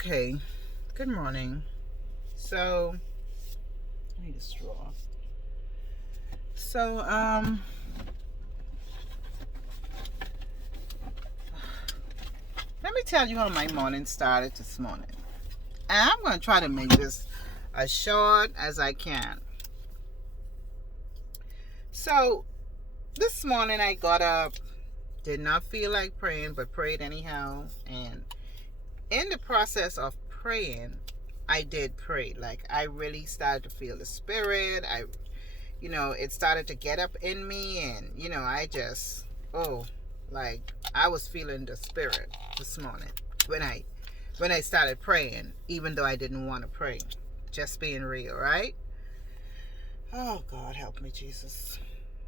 Okay, good morning. So, I need a straw. So, let me tell you how my morning started this morning. And I'm going to try to make this as short as I can. So, this morning I got up, did not feel like praying, but prayed anyhow. And in the process of praying, I did pray. Like, I really started to feel the spirit. It started to get up in me, and I just, like, I was feeling the spirit this morning when I started praying, even though I didn't want to pray. Just being real, right? Oh, God help me, Jesus.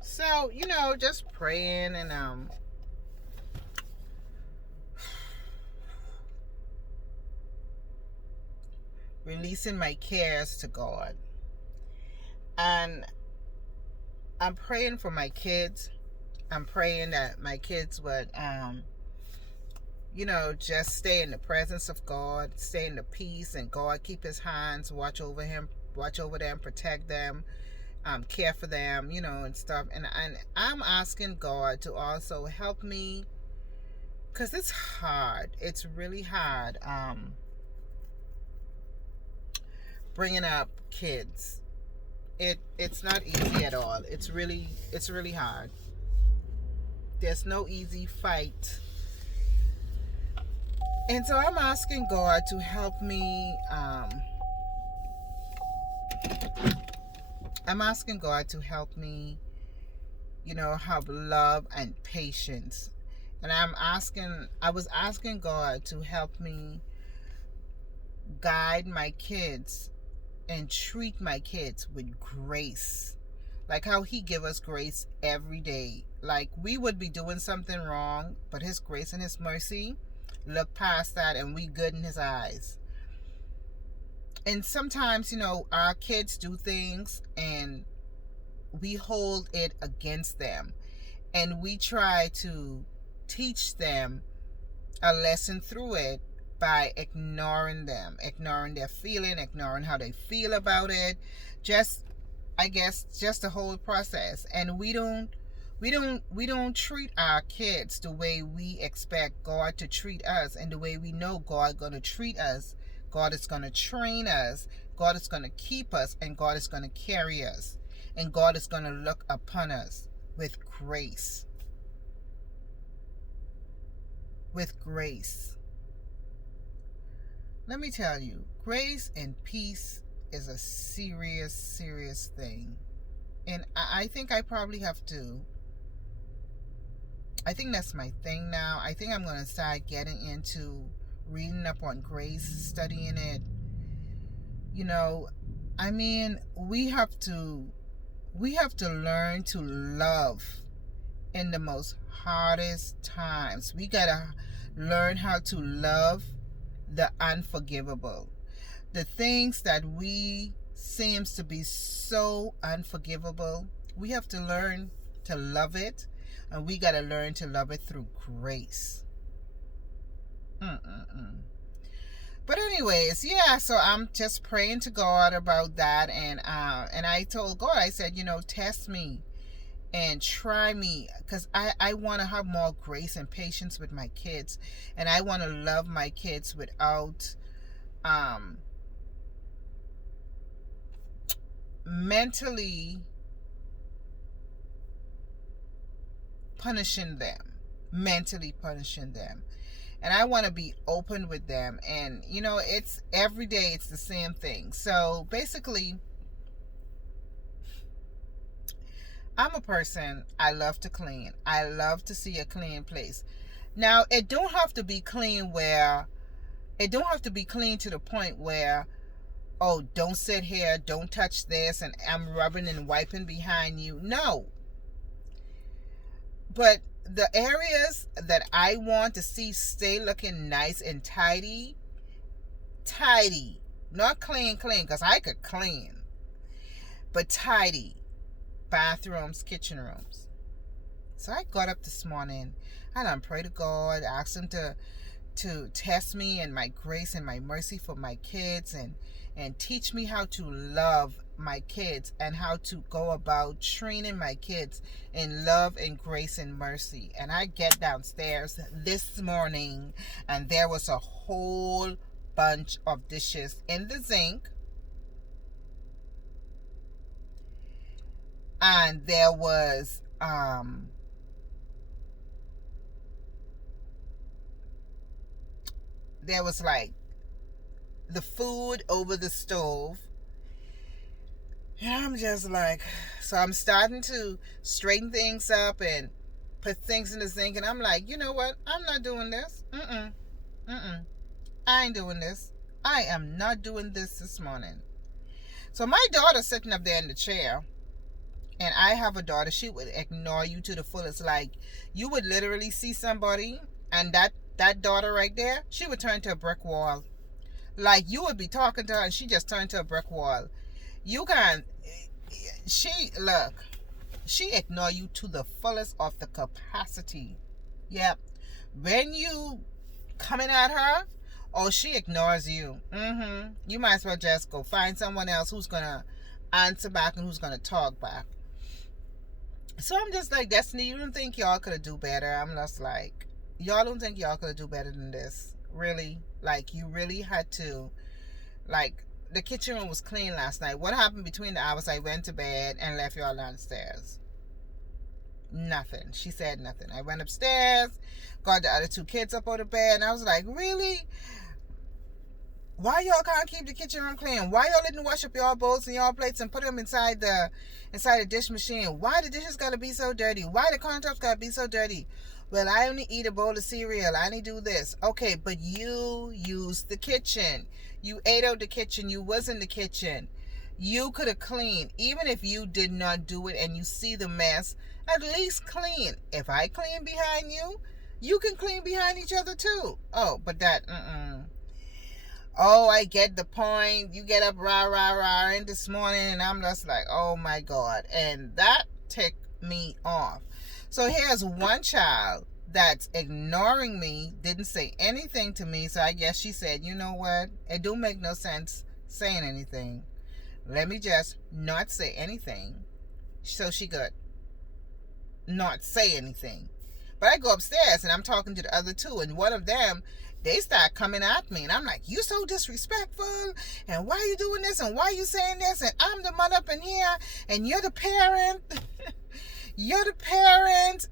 So, just praying and releasing my cares to God. And I'm praying for my kids. I'm praying that my kids would just stay in the presence of God, stay in the peace, and God keep his hands, watch over them, protect them, care for them, and stuff. And I'm asking God to also help me, because it's hard. It's really hard bringing up kids. It's not easy at all. It's really hard. There's no easy fight. And so I'm asking God to help me. I'm asking God to help me, have love and patience. And I was asking God to help me guide my kids and treat my kids with grace. Like how he give us grace every day. Like we would be doing something wrong, but his grace and his mercy look past that, and we good in his eyes. And sometimes, our kids do things and we hold it against them, and we try to teach them a lesson through it by ignoring them, ignoring their feeling, ignoring how they feel about it. Just, I guess, just the whole process. And we don't treat our kids the way we expect God to treat us, and the way we know God going to treat us. God is going to train us, God is going to keep us, and God is going to carry us, and God is going to look upon us with grace. With grace. Let me tell you, grace and peace is a serious, serious thing. And I think I probably have to. I think that's my thing now. I think I'm going to start getting into reading up on grace, studying it. We have to learn to love in the most hardest times. We got to learn how to love the unforgivable. The things that we seems to be so unforgivable, we have to learn to love it, and we got to learn to love it through grace. But anyways, yeah, so I'm just praying to God about that, and I told God, I said, test me and try me, because I want to have more grace and patience with my kids, and I want to love my kids without mentally punishing them. And I want to be open with them. And it's every day, it's the same thing. So basically, I'm a person, I love to clean. I love to see a clean place. Now, it don't have to be clean to the point where, oh, don't sit here, don't touch this, and I'm rubbing and wiping behind you. No. But the areas that I want to see stay looking nice and tidy, not clean, because I could clean, but tidy. Bathrooms, kitchen rooms. So I got up this morning and I prayed to God, asked him to to test me and my grace and my mercy for my kids, and teach me how to love my kids and how to go about training my kids in love and grace and mercy. And I get downstairs this morning and there was a whole bunch of dishes in the sink, and there was like the food over the stove. And I'm just like, so I'm starting to straighten things up and put things in the sink. And I'm like, you know what? I'm not doing this. I ain't doing this. I am not doing this morning. So my daughter's sitting up there in the chair. And I have a daughter, she would ignore you to the fullest. Like, you would literally see somebody, and that daughter right there, she would turn to a brick wall. Like, you would be talking to her, and she just turned to a brick wall. You can, she ignore you to the fullest of the capacity. Yep. When you coming at her, she ignores you. You might as well just go find someone else who's going to answer back and who's going to talk back. So I'm just like, Destiny, you don't think y'all could do better? I'm just like, y'all don't think y'all could do better than this? Really? Like, you really had to, like, the kitchen room was clean last night. What happened between the hours I went to bed and left y'all downstairs? Nothing. She said nothing. I went upstairs, got the other two kids up out of bed, and I was like, really? Why y'all can't keep the kitchen room clean? Why y'all didn't wash up y'all bowls and y'all plates and put them inside the dish machine? Why the dishes gotta be so dirty? Why the countertops gotta be so dirty? Well, I only eat a bowl of cereal. I only do this. Okay, but you used the kitchen. You ate out the kitchen. You was in the kitchen. You could have cleaned. Even if you did not do it and you see the mess, at least clean. If I clean behind you, you can clean behind each other too. Oh, but that, Oh, I get the point. You get up rah in this morning, and I'm just like, oh my God. And that ticked me off. So here's one child that's ignoring me, didn't say anything to me. So I guess she said, you know what? It don't make no sense saying anything. Let me just not say anything. So she could not say anything. But I go upstairs and I'm talking to the other two, and one of them, they start coming at me, and I'm like, you so disrespectful, and why are you doing this, and why are you saying this, and I'm the mother up in here, and you're the parent,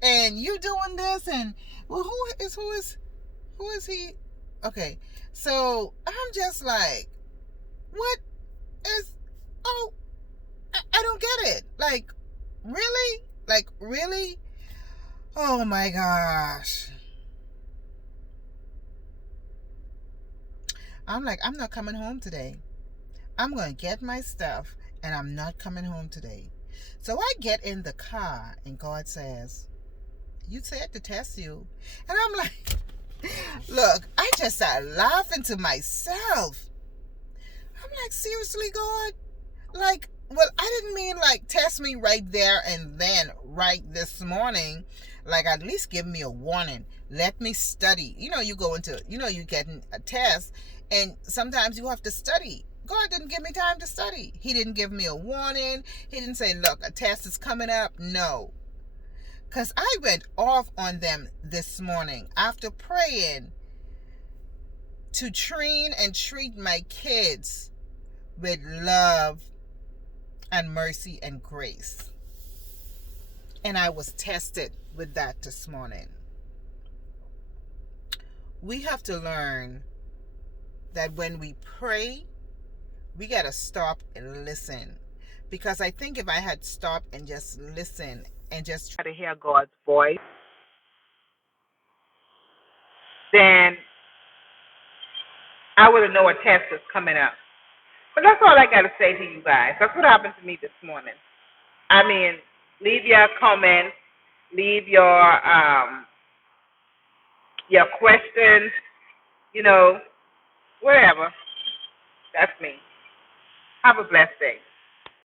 and you doing this, and well, who is he? Okay, so I'm just like, what is, I don't get it, like, really, oh my gosh. I'm like, I'm not coming home today. I'm going to get my stuff, and I'm not coming home today. So I get in the car, and God says, you said to test you. And I'm like, look, I just started laughing to myself. I'm like, seriously, God? Like, well, I didn't mean like test me right there and then, right this morning. Like, at least give me a warning. Let me study. You go into, you getting a test, and sometimes you have to study. God didn't give me time to study. He didn't give me a warning. He didn't say, look, a test is coming up. No. Because I went off on them this morning after praying to train and treat my kids with love and mercy and grace. And I was tested with that this morning. We have to learn that when we pray, we got to stop and listen. Because I think if I had stopped and just listened and just try to hear God's voice, then I would have known a test is coming up. But that's all I got to say to you guys. That's what happened to me this morning. I mean, leave your comments, leave your questions, wherever. That's me. Have a blessed day.